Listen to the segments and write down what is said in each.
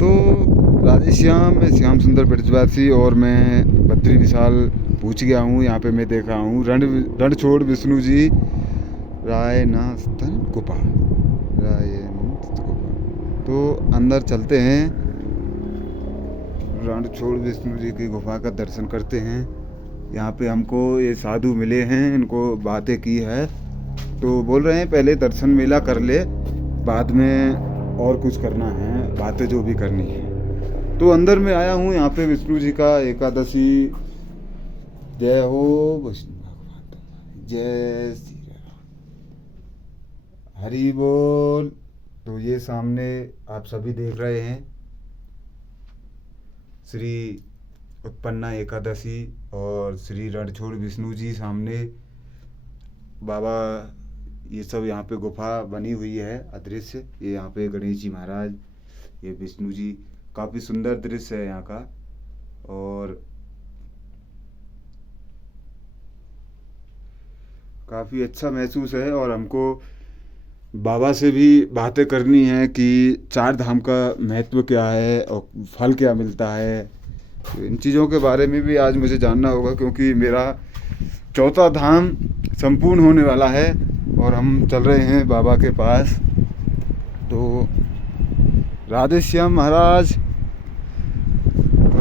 तो राधेश्याम, मैं श्याम सुंदर ब्रजवासी और मैं 32 साल पूछ गया हूँ। यहाँ पे मैं देखा हूँ रणछोड़ विष्णु जी रायनास्थन गुफा। तो अंदर चलते हैं, रणछोड़ विष्णु जी की गुफा का दर्शन करते हैं। यहाँ पे हमको ये साधु मिले हैं, इनको बातें की है तो बोल रहे हैं पहले दर्शन मेला कर ले, बाद में और कुछ करना है, बातें जो भी करनी है। तो अंदर में आया हूँ। यहाँ पे विष्णु जी का एकादशी, जय हो विष्णु भगवान, जय श्री राम, हरि बोल। तो ये सामने आप सभी देख रहे हैं श्री उत्पन्ना एकादशी और श्री रणछोड़ विष्णु जी सामने। बाबा ये सब यहाँ पे गुफा बनी हुई है अदृश्य। ये यहाँ पे गणेश जी महाराज, ये विष्णु जी, काफ़ी सुंदर दृश्य है यहाँ का। और काफ़ी अच्छा महसूस है। और हमको बाबा से भी बातें करनी है कि चार धाम का महत्व क्या है और फल क्या मिलता है। तो इन चीज़ों के बारे में भी आज मुझे जानना होगा, क्योंकि मेरा चौथा धाम संपूर्ण होने वाला है और हम चल रहे हैं बाबा के पास। तो राधेश्याम महाराज, तो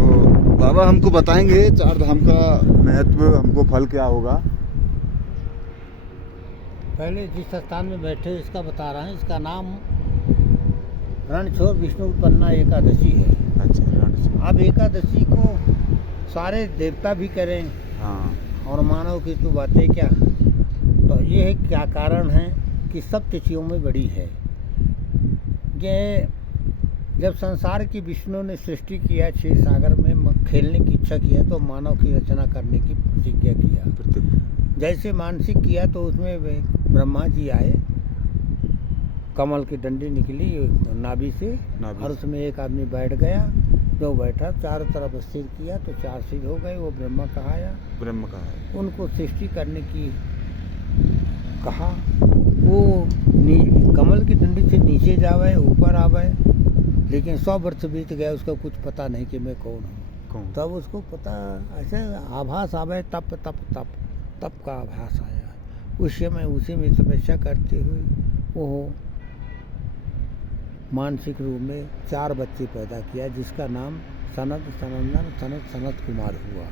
बाबा हमको बताएंगे चार धाम का महत्व, हमको फल क्या होगा। पहले जिस स्थान में बैठे इसका बता रहा है। इसका नाम रणछोड़ विष्णु उत्पन्ना एकादशी है। अच्छा, रणछोड़। अब एकादशी को सारे देवता भी करें, हाँ, और मानव की तो बातें क्या। तो ये है क्या कारण है कि सब तिथियों में बड़ी है। ये जब संसार की विष्णु ने सृष्टि किया, क्षीर सागर में खेलने की इच्छा किया, तो मानव की रचना करने की प्रतिज्ञा किया। जैसे मानसिक किया तो उसमें ब्रह्मा जी आए, कमल की डंडी निकली नाभि से, और उसमें एक आदमी बैठ गया। जो बैठा चारों तरफ स्थिर किया तो चार सिर हो गए, वो ब्रह्मा कहाया। ब्रह्म कहा। उनको सृष्टि करने की कहा। वो कमल की डंडी से नीचे जावे, ऊपर आवे, लेकिन 100 वर्ष बीत गया, उसको कुछ पता नहीं कि मैं कौन हूँ। तब उसको पता ऐसे आभास आवे, तप तप तप तप का आभास आया। उस समय उसी में तपस्या करते हुए वो मानसिक रूप में 4 बच्चे पैदा किया, जिसका नाम सनत, सनंदन, सनत, सनत कुमार हुआ।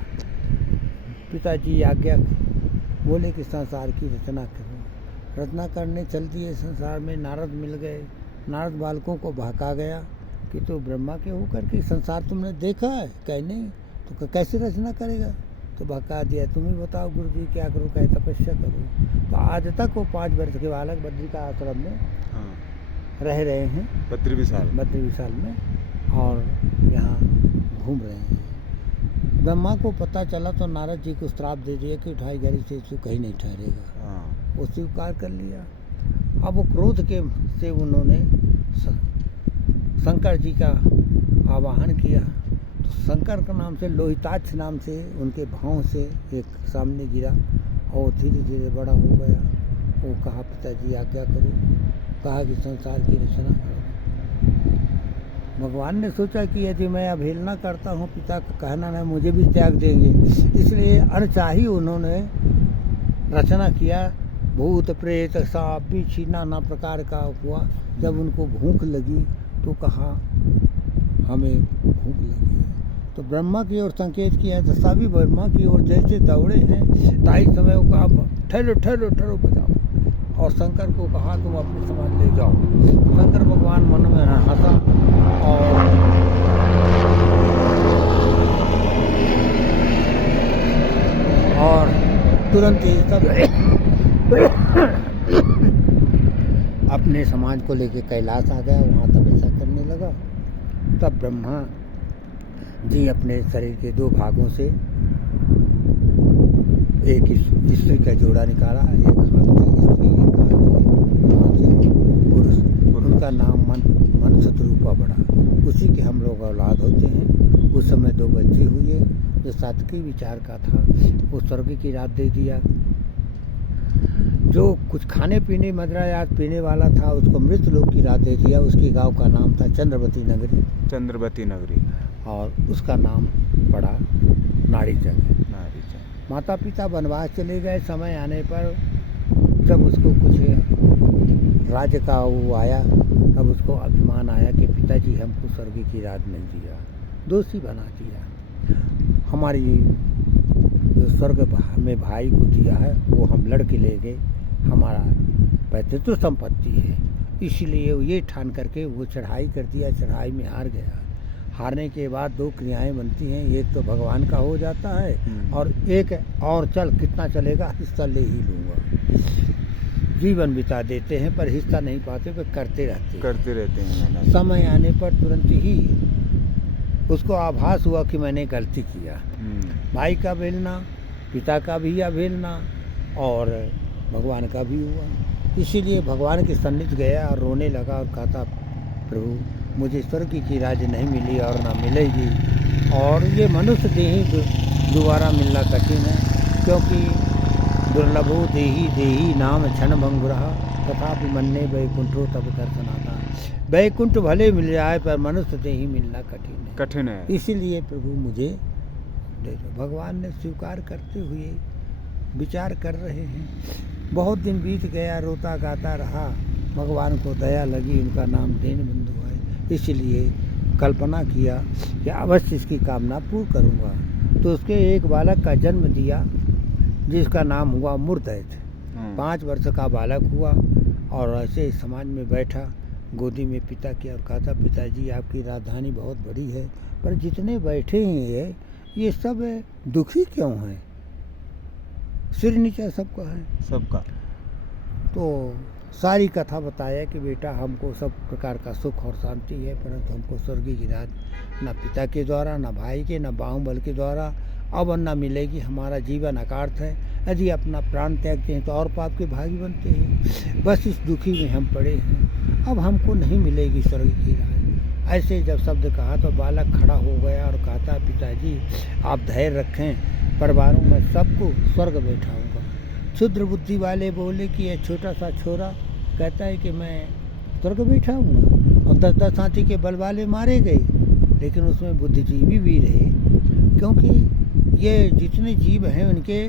पिताजी आज्ञा बोले कि संसार की रचना करो। रचना करने चल दिए। संसार में नारद मिल गए। नारद बालकों को बहका गया कि तो ब्रह्मा के होकर के संसार तुमने देखा है? कहे नहीं। तो कैसे रचना करेगा? तो बहका दिया। तुम ही बताओ गुरु जी क्या करो? कहे तपस्या करो। तो आज तक वो 5 वर्ष के बालक बद्री का आश्रम में रह रहे हैं, 32 साल में, और यहाँ घूम रहे हैं। ब्रह्मा को पता चला तो नारद जी को श्राप दे दिया कि उठाई घड़ी से तू कहीं नहीं ठहरेगा। वो स्वीकार कर लिया। अब वो क्रोध के से उन्होंने शंकर जी का आवाहन किया। तो शंकर का नाम से लोहिताक्ष नाम से उनके भाव से एक सामने गिरा और धीरे धीरे बड़ा हो गया। वो कहा पिताजी आज्ञा करो। कहा कि संसार की रचना करो। भगवान ने सोचा कि यदि मैं अवहेलना करता हूँ पिता का कहना नहीं, मुझे भी त्याग देंगे, इसलिए अनचाही उन्होंने रचना किया। भूत प्रेत सांप बिच्छू नाना प्रकार का हुआ। जब उनको भूख लगी तो कहा हमें भूख लगी है। तो ब्रह्मा की ओर संकेत किया। दशा भी ब्रह्मा की ओर जैसे दौड़े हैं, ताई समय वो कहा ठहरो ठहरो ठहरो बजाओ। और शंकर को कहा तुम अपने समाज ले जाओ। शंकर भगवान मन में हंसा और तुरंत ही सब अपने समाज को लेके कैलाश आ गया। वहाँ तपस्या करने लगा। तब ब्रह्मा जी अपने शरीर के 2 भागों से एक स्त्री का जोड़ा निकाला। एक हाथ से स्त्री, एक हाथ से पुरुष। उनका नाम मन शत्रुपा पड़ा। उसी के हम लोग औलाद होते हैं। उस समय 2 बच्चे हुए। जो सात्विक विचार का था वो स्वर्ग की रात दे दिया। जो कुछ खाने पीने मदरा याद पीने वाला था उसको मृत लोक की राह दे दिया। उसकी गांव का नाम था चंद्रवती नगरी चंद्रवती नगरी। और उसका नाम पड़ा नाड़ीचंद। नाड़ीचंद। माता पिता वनवास चले गए। समय आने पर जब उसको कुछ राज्य का वो आया तब उसको अभिमान आया कि पिताजी हमको स्वर्ग की राज नहीं दिया, दोषी बना दिया। हमारी जो स्वर्ग में भाई को दिया है वो हम लड़के ले गए, हमारा पैतृत्व संपत्ति है। इसलिए ये ठान करके वो चढ़ाई कर दिया। चढ़ाई में हार गया। हारने के बाद दो क्रियाएं बनती हैं, एक तो भगवान का हो जाता है और एक और चल कितना चलेगा, हिस्सा ले ही लूँगा। जीवन बिता देते हैं पर हिस्सा नहीं पाते, वे करते रहते हैं। समय आने पर तुरंत ही उसको आभास हुआ कि मैंने गलती किया। भाई का भेलना, पिता का भी अवहेलना और भगवान का भी हुआ। इसीलिए भगवान के सन्निध गया और रोने लगा और कहा था, प्रभु मुझे स्वर्ग की राज नहीं मिली और ना मिलेगी, और ये मनुष्य देही दोबारा मिलना कठिन है, क्योंकि दुर्लभो देही देही नाम क्षण भंगुरा तथापि मन्ने वैकुंठो तब दर्शन आता। वैकुंठ भले मिल जाए पर मनुष्य देही मिलना कठिन है। इसीलिए प्रभु मुझे दे दो। भगवान ने स्वीकार करते हुए विचार कर रहे हैं। बहुत दिन बीत गया, रोता गाता रहा। भगवान को दया लगी, उनका नाम दीनबंधु है। इसलिए कल्पना किया कि अवश्य इसकी कामना पूर्ण करूँगा। तो उसके एक बालक का जन्म दिया जिसका नाम हुआ मूर्धैत। 5 वर्ष का बालक हुआ और ऐसे समाज में बैठा, गोदी में पिता की और कहा था, पिताजी आपकी राजधानी बहुत बड़ी है पर जितने बैठे हैं ये सब दुखी क्यों हैं? सिर नीचा सबका है। सबका। तो सारी कथा बताया कि बेटा हमको सब प्रकार का सुख और शांति है, परंतु हमको स्वर्गीय की राज न पिता के द्वारा, न भाई के, न बाहुबल के द्वारा अब न मिलेगी। हमारा जीवन अकार्थ है। यदि अपना प्राण त्यागते हैं तो और पाप के भागी बनते हैं। बस इस दुखी में हम पड़े हैं, अब हमको नहीं मिलेगी स्वर्ग की राज। ऐसे जब शब्द कहा तो बालक खड़ा हो गया और कहा था, पिताजी आप धैर्य रखें, परिवारों में सबको स्वर्ग बैठाऊंगा। क्षुद्र बुद्धि वाले बोले कि यह छोटा सा छोरा कहता है कि मैं स्वर्ग बैठाऊंगा, और 10-10 हाथी के बल वाले मारे गए, लेकिन उसमें बुद्धिजीवी भी रहे, क्योंकि ये जितने जीव हैं उनके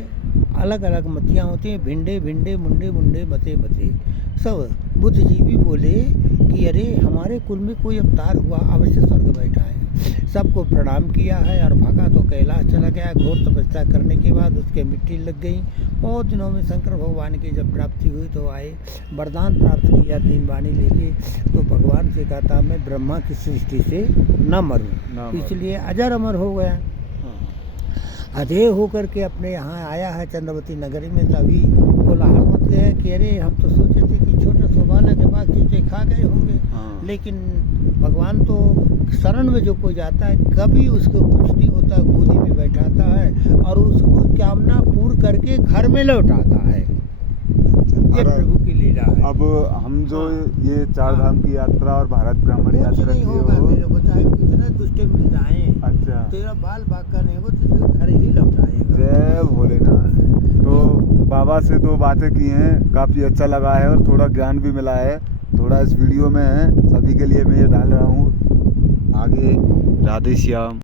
अलग अलग मतियाँ होती हैं, भिंडे भिंडे मुंडे मुंडे मते मते। सब बुद्धिजीवी बोले कि अरे हमारे कुल में कोई अवतार हुआ, अवश्य स्वर्ग बैठा है। सबको प्रणाम किया है और भागा तो कैलाश चला गया। घोर तपस्या करने के बाद उसके मिट्टी लग गई। बहुत दिनों में शंकर भगवान की जब प्राप्ति हुई तो आए, वरदान प्राप्त किया 3 वाणी लेके। तो भगवान से कहा था, मैं ब्रह्मा की सृष्टि से न मरूं, इसलिए अजर अमर हो गया। अधेय होकर के अपने यहाँ आया है चंद्रवती नगरी में। तभी कोलाहल मच गया कि अरे हम तो सोचे थे कि छोटा सा बालक के बाद चीज़ें खा गए होंगे। लेकिन भगवान तो शरण में जो कोई जाता है कभी उसको कुछ नहीं होता, गोदी में बैठाता है और उसको कामना पूर्ण करके घर में लौटाता है। ये प्रभु की लीला है। अब हम जो ये 4 धाम की यात्रा और भारत भ्रमण यात्रा नहीं होगा मेरे को, चाहे कितने दुष्टे मिल जाएं, अच्छा तेरा बाल बाका नहीं हो तो घर ही लौटाएगा। जय भोलेनाथ। तो बाबा से 2 बातें की हैं, काफ़ी अच्छा लगा है और थोड़ा ज्ञान भी मिला है। थोड़ा इस वीडियो में है, सभी के लिए मैं ये डाल रहा हूँ। आगे राधे श्याम।